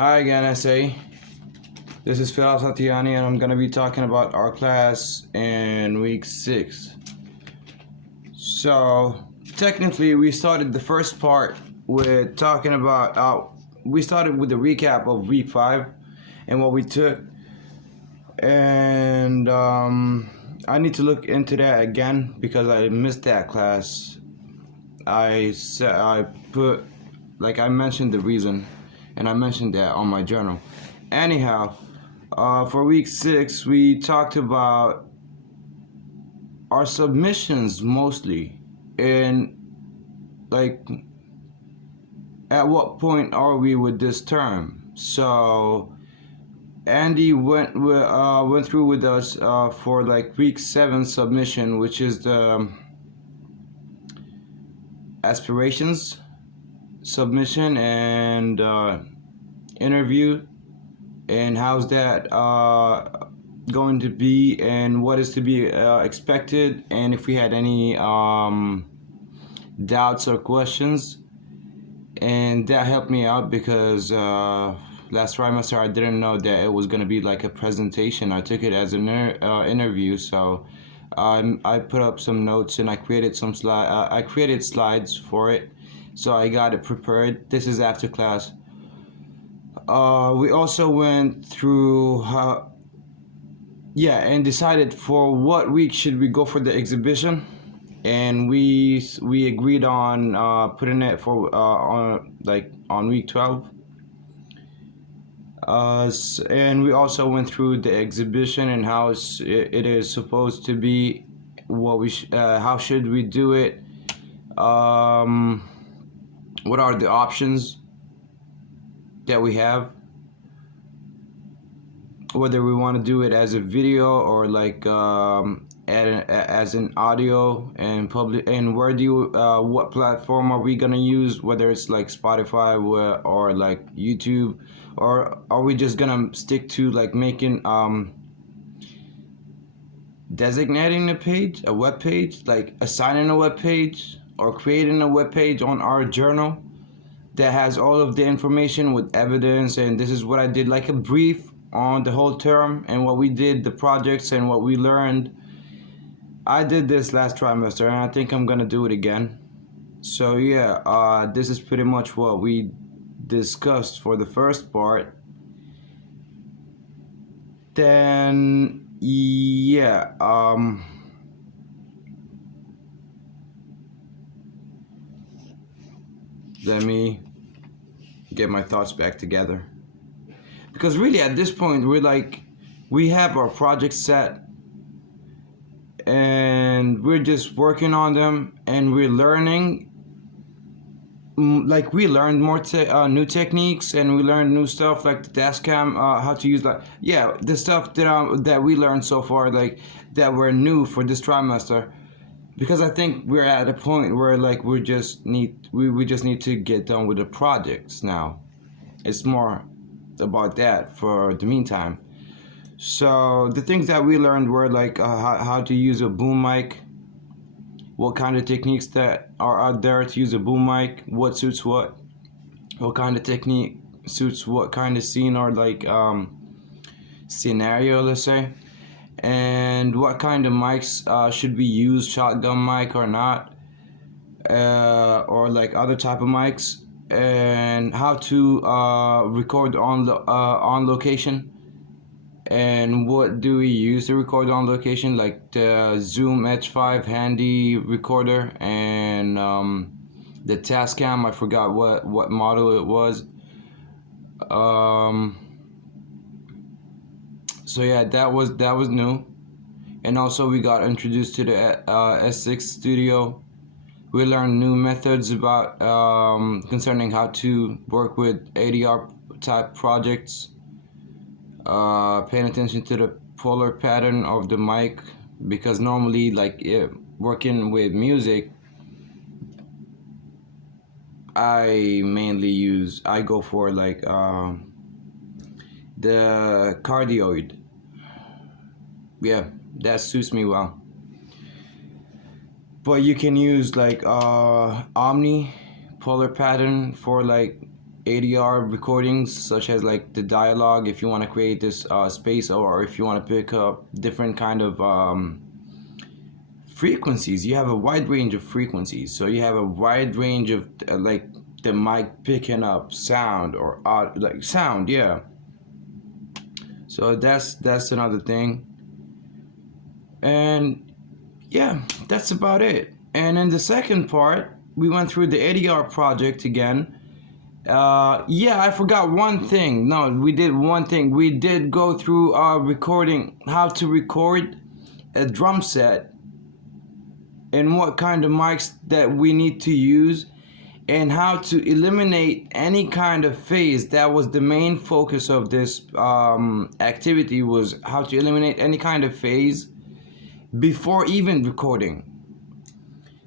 Hi again, SA. This is Phil Satiani, and I'm going to be talking about our class in week 6. So, technically, we started the first part with talking about, we started with the recap of week 5 and what we took. And I need to look into that again because I missed that class. I mentioned the reason, and I mentioned that on my journal. Anyhow, for week 6, we talked about our submissions mostly, and like at what point are we with this term. So Andy went through with us for like week 7 submission, which is the aspirations submission and interview, and how's that going to be, and what is to be expected, and if we had any doubts or questions. And that helped me out because last trimester I didn't know that it was going to be like a presentation. I took it as an interview, so I put up some notes and I created I created slides for it, so I got it prepared. This is after class. We also went through and decided for what week should we go for the exhibition, and we agreed on putting it for on week 12. And we also went through the exhibition and how it is supposed to be, how should we do it, what are the options that we have, whether we want to do it as a video or like as an audio and public, and what platform are we gonna use, whether it's like Spotify or like YouTube, or are we just gonna stick to like making designating a web page, like assigning a web page or creating a web page on our journal that has all of the information with evidence, and this is what I did, like a brief on the whole term and what we did, the projects and what we learned. I did this last trimester and I think I'm gonna do it again. So yeah, this is pretty much what we discussed for the first part. Then let me get my thoughts back together, because really at this point we have our projects set and we're just working on them, and we're learning. We learned more new techniques, and we learned new stuff like the Tascam, how to use the stuff that we learned so far, like that were new for this trimester. Because I think we're at a point where like we just need to get done with the projects now. It's more about that for the meantime. So the things that we learned were like how to use a boom mic, what kind of techniques that are out there to use a boom mic, what suits what kind of technique suits what kind of scene or like scenario, let's say, and what kind of mics should be used, shotgun mic or not, or like other type of mics, and how to record on location, and what do we use to record on location, like the Zoom H5 handy recorder, and the Tascam, I forgot what model it was. So yeah, that was new. And also we got introduced to the S6 Studio. We learned new methods about concerning how to work with ADR type projects, paying attention to the polar pattern of the mic, because normally working with music, I go for like the cardioid. Yeah, that suits me well. But you can use like omni polar pattern for like ADR recordings, such as like the dialogue, if you want to create this space, or if you want to pick up different kind of frequencies. You have a wide range of frequencies, so you have a wide range of like the mic picking up sound or like sound, yeah. So that's another thing. And yeah, that's about it. And in the second part, we went through the ADR project again. Yeah, I forgot one thing. No, we did one thing. We did go through recording, how to record a drum set, and what kind of mics that we need to use, and how to eliminate any kind of phase. That was the main focus of this activity, was how to eliminate any kind of phase before even recording.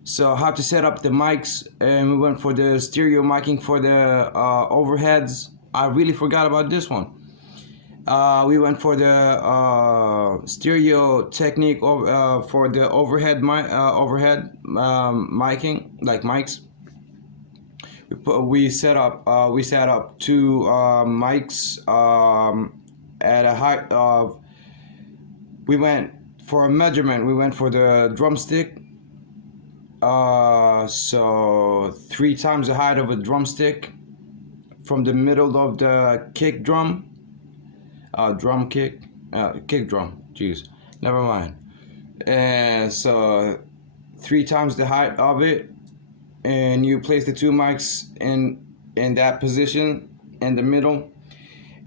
So how to set up the mics, and we went for the stereo miking for the overheads. I really forgot about this one. We went for the stereo technique for the overhead miking, like mics. We set up two mics at a height of. We went for a measurement. We went for the drumstick. So 3 times the height of a drumstick from the middle of the kick drum. Kick drum. Jeez, never mind. And so 3 times the height of it, and you place the 2 mics in that position in the middle,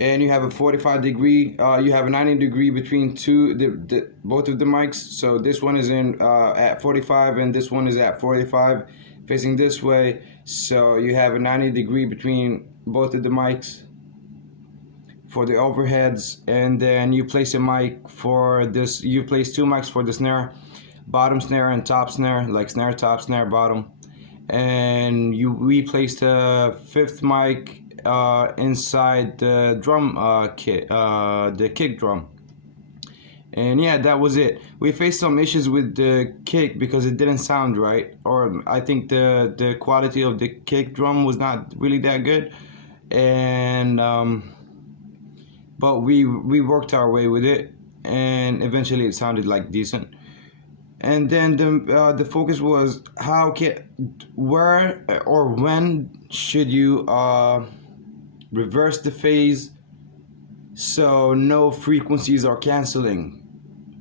and you have a 45 degree. You have a 90 degree between both of the mics. So this one is in at 45, and this one is at 45, facing this way. So you have a 90 degree between both of the mics for the overheads, and then you place a mic for this. You place 2 mics for the snare, bottom snare and top snare, like snare top, snare bottom, and we placed a 5th mic inside the drum kit, the kick drum. And yeah, that was it. We faced some issues with the kick because it didn't sound right, or I think the quality of the kick drum was not really that good, and but we worked our way with it, and eventually it sounded like decent. And then the focus was where or when should you reverse the phase, so no frequencies are canceling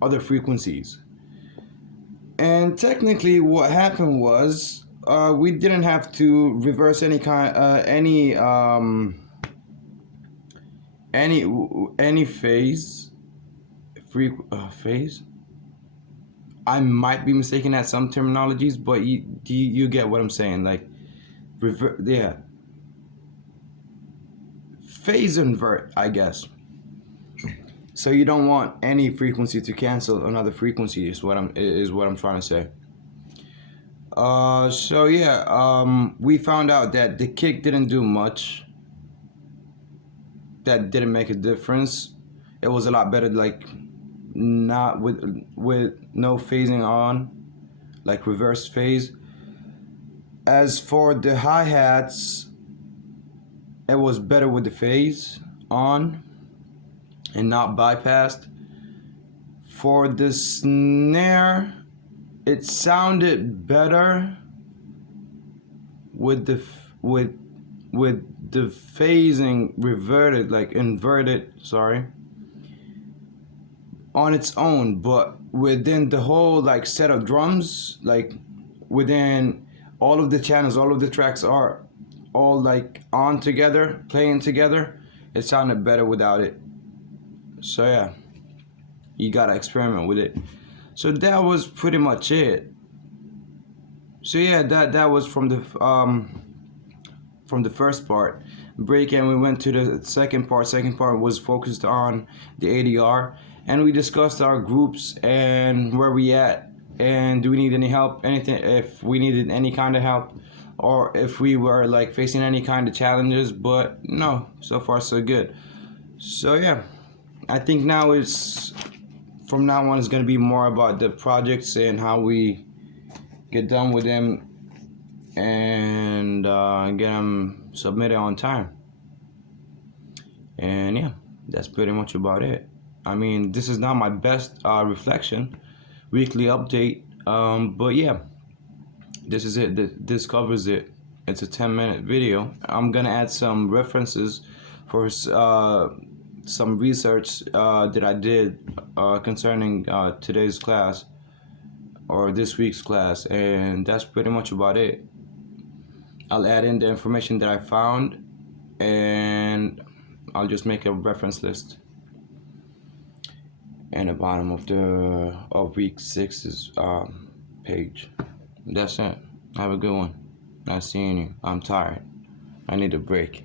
other frequencies. And technically what happened was we didn't have to reverse any phase phase. I might be mistaken at some terminologies, but you get what I'm saying, like yeah, phase invert, I guess. So you don't want any frequency to cancel another frequency, is what I'm trying to say. So yeah, we found out that the kick didn't do much. That didn't make a difference. It was a lot better, like not with no phasing on, like reverse phase. As for the hi-hats, it was better with the phase on and not bypassed. For the snare, it sounded better with the phasing reverted, like inverted, sorry, on its own. But within the whole like set of drums, like within all of the channels, all of the tracks are all like on together, playing together, it sounded better without it. So yeah, you gotta experiment with it. So that was pretty much it. So yeah, that was from the first part break, and we went to the second part. Second part was focused on the ADR, and we discussed our groups and where we at, and do we need any help, anything, if we needed any kind of help, or if we were like facing any kind of challenges. But no, so far so good. So yeah, I think now from now on it's going to be more about the projects and how we get done with them and get them submitted on time. And yeah, that's pretty much about it. I mean, this is not my best reflection, weekly update, but yeah, this is it. This covers it. It's a 10-minute video. I'm gonna add some references for some research that I did concerning today's class or this week's class, and that's pretty much about it. I'll add in the information that I found, and I'll just make a reference list. And the bottom of week 6's page. That's it. Have a good one. Nice seeing you. I'm tired. I need a break.